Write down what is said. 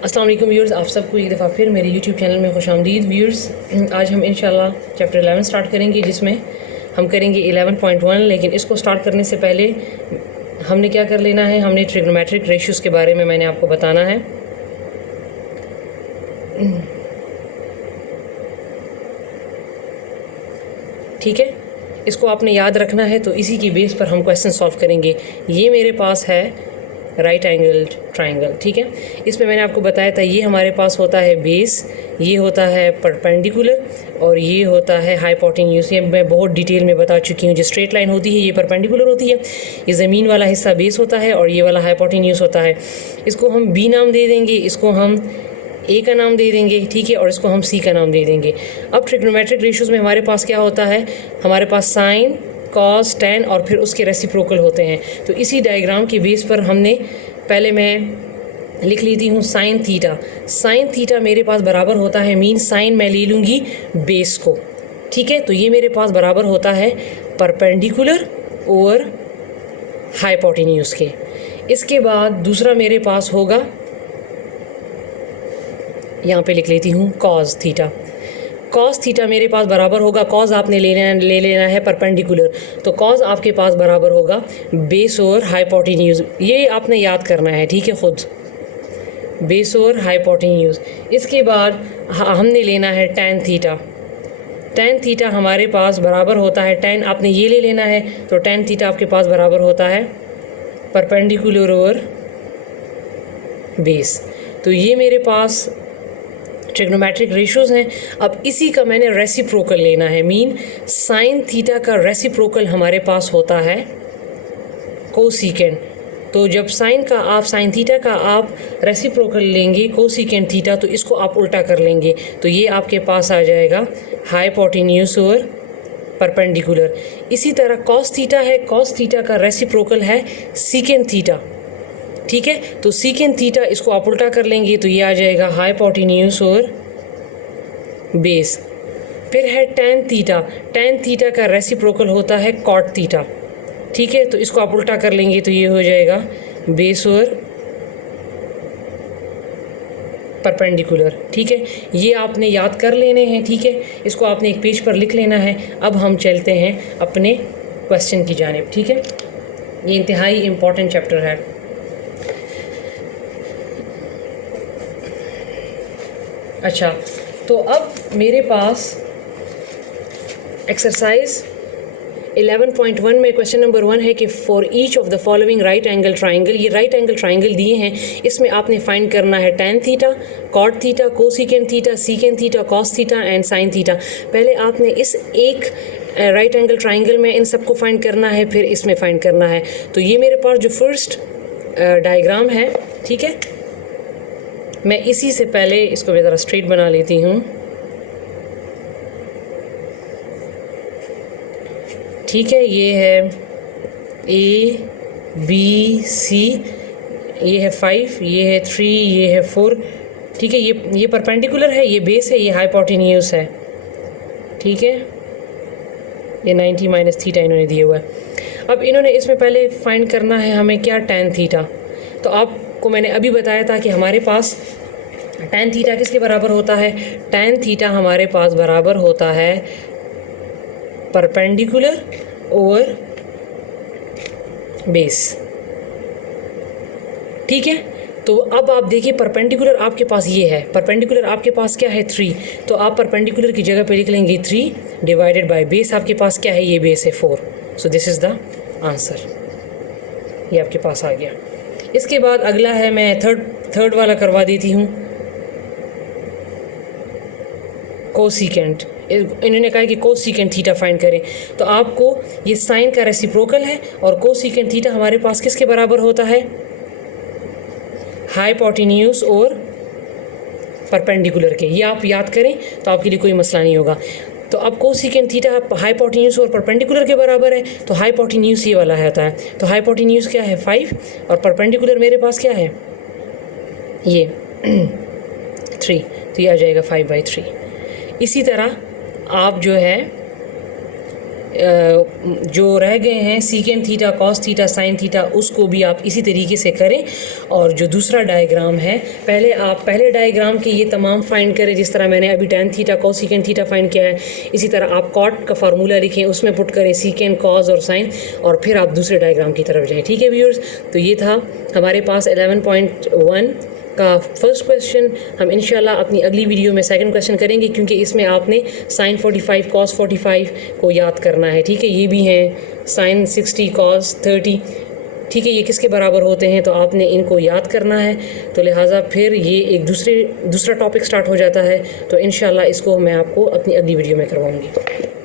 अस्सलाम वालेकुम व्यूअर्स, आप सबको एक दफ़ा फिर मेरे यूट्यूब चैनल में खुशामदीद व्यूअर्स। आज हम इंशाल्लाह चैप्टर 11 स्टार्ट करेंगे, जिसमें हम करेंगे 11.1। लेकिन इसको स्टार्ट करने से पहले हमने क्या कर लेना है, हमने ट्रिग्नोमेट्रिक रेशियोज़ के बारे में मैंने आपको बताना है। ठीक है, इसको आपने याद रखना है, तो इसी की बेस पर हम क्वेश्चन सॉल्व करेंगे। ये मेरे पास है राइट एंगल ट्राइंगल। ठीक है, इसमें मैंने आपको बताया था ये हमारे पास होता है बेस, ये होता है परपेंडिकुलर और ये होता है हाइपोटेन्यूज। ये मैं बहुत डिटेल में बता चुकी हूँ। जो स्ट्रेट लाइन होती है ये परपेंडिकुलर होती है, ये ज़मीन वाला हिस्सा बेस होता है और ये वाला हाइपोटेन्यूज होता है। इसको हम बी नाम दे देंगे, इसको हम ए का नाम दे देंगे, ठीक है, और इसको हम सी का नाम दे देंगे। अब ट्रिग्नोमेट्रिक रेशियोज़ में हमारे पास क्या होता है, हमारे पास साइन, कॉस, टेन और फिर उसके रेसिप्रोकल होते हैं। तो इसी डायग्राम के बेस पर हमने पहले मैं लिख लेती हूँ साइन थीटा। साइन थीटा मेरे पास बराबर होता है, मीन साइन मैं ले लूँगी बेस को। ठीक है, तो ये मेरे पास बराबर होता है परपेंडिकुलर और हाइपोटेन्यूज के। इसके बाद दूसरा मेरे पास होगा, यहाँ पे लिख लेती हूँ कॉस थीटा। कॉस थीटा मेरे पास बराबर होगा, कॉस आपने ले लेना है परपेंडिकुलर, तो कॉस आपके पास बराबर होगा बेस और हाइपोटेन्यूज। ये आपने याद करना है, ठीक है, खुद बेस और हाइपोटेन्यूज। इसके बाद हमने लेना है टेन थीटा। टेन थीटा हमारे पास बराबर होता है, टेन आपने ये ले लेना है, तो टेन थीटा आपके पास बराबर होता है परपेंडिकुलर और बेस। तो ये मेरे पास ट्रिग्नोमेट्रिक रेशियोज़ हैं। अब इसी का मैंने रेसिप्रोकल लेना है, मीन साइन थीटा का रेसिप्रोकल हमारे पास होता है कोसिकेंट। तो जब साइन थीटा का आप रेसिप्रोकल लेंगे कोसिकेंट थीटा, तो इसको आप उल्टा कर लेंगे, तो ये आपके पास आ जाएगा हाइपोटेन्यूज और परपेंडिकुलर। इसी तरह कॉस थीटा है, कॉस थीटा का रेसिप्रोकल है सीकेंट थीटा। ठीक है, तो सीकेंट थीटा इसको आप उल्टा कर लेंगे, तो ये आ जाएगा हाइपोटेन्यूज और बेस। फिर है टेन थीटा। टेन थीटा का रेसिप्रोकल होता है कॉट थीटा। ठीक है, तो इसको आप उल्टा कर लेंगे, तो ये हो जाएगा बेस और परपेंडिकुलर। ठीक है, ये आपने याद कर लेने हैं। ठीक है, इसको आपने एक पेज पर लिख लेना है। अब हम चलते हैं अपने क्वेश्चन की जानिब। ठीक है, ये इंतहाई इम्पॉर्टेंट चैप्टर है। अच्छा, तो अब मेरे पास एक्सरसाइज 11.1 में क्वेश्चन नंबर 1 है कि for each of the following right angle triangle, ये राइट एंगल ट्राइंगल दिए हैं, इसमें आपने फाइंड करना है tan theta, cot theta, cosecant theta, secant theta, cos theta and sine theta. पहले आपने इस एक राइट एंगल ट्राइंगल में इन सबको फाइंड करना है, फिर इसमें फाइंड करना है। तो ये मेरे पास जो फर्स्ट डायग्राम है, ठीक है, मैं इसी से पहले इसको मैं ज़रा स्ट्रेट बना लेती हूँ। ठीक है, ये है ए बी सी, ये है 5, ये है 3, ये है 4। ठीक है, ये परपेंडिकुलर है, ये बेस है, ये हाइपोटेन्यूज है। ठीक है, ये 90 माइनस थीटा इन्होंने दिया हुआ है। अब इन्होंने इसमें पहले फाइंड करना है हमें क्या, टेन थीटा। तो आपको मैंने अभी बताया था कि हमारे पास टेन थीटा किसके बराबर होता है, टेन थीटा हमारे पास बराबर होता है परपेंडिकुलर और बेस। ठीक है, तो अब आप देखिए परपेंडिकुलर आपके पास ये है, परपेंडिकुलर आपके पास क्या है 3, तो आप परपेंडिकुलर की जगह पे लिख लेंगे 3 डिवाइडेड बाय बेस आपके पास क्या है, ये बेस है 4। So this is the answer, ये आपके पास आ गया। इसके बाद अगला है, मैं थर्ड वाला करवा देती हूँ, कोसिकेंट। इन्होंने कहा कि कोसिकेंट थीटा फाइंड करें, तो आपको ये साइन का रेसिप्रोकल है और कोसिकेंट थीटा हमारे पास किसके बराबर होता है, हाइपोटेन्यूज और परपेंडिकुलर के। ये आप याद करें तो आपके लिए कोई मसला नहीं होगा। तो अब कोसिकेंट थीटा हाइपोटेन्यूज और परपेंडिकुलर के बराबर है, तो हाइपोटेन्यूज ये वाला होता है। तो हाइपोटेन्यूज क्या है 5 और परपेंडिकुलर मेरे पास क्या है, ये 3, तो ये आ जाएगा 5/3। इसी तरह आप जो है जो रह गए हैं secant theta, cos theta, sine theta, उसको भी आप इसी तरीके से करें। और जो दूसरा डायग्राम है, पहले आप पहले डायग्राम के ये तमाम फाइंड करें, जिस तरह मैंने अभी tan theta cos secant theta find किया है। इसी तरह आप कॉट का फार्मूला लिखें, उसमें पुट करें सीकेंट, कॉस और साइन, और फिर आप दूसरे डायग्राम की तरफ जाएँ। ठीक है व्यूअर्स, तो ये था हमारे पास 11.1 का फर्स्ट क्वेश्चन। हम इंशाल्लाह अपनी अगली वीडियो में सेकंड क्वेश्चन करेंगे, क्योंकि इसमें आपने साइन 45 कॉस 45 को याद करना है। ठीक है, ये भी हैं साइन 60 कॉस 30। ठीक है, ये किसके बराबर होते हैं, तो आपने इनको याद करना है। तो लिहाजा फिर ये एक दूसरा टॉपिक स्टार्ट हो जाता है। तो इंशाल्लाह इसको मैं आपको अपनी अगली वीडियो में करवाऊँगी।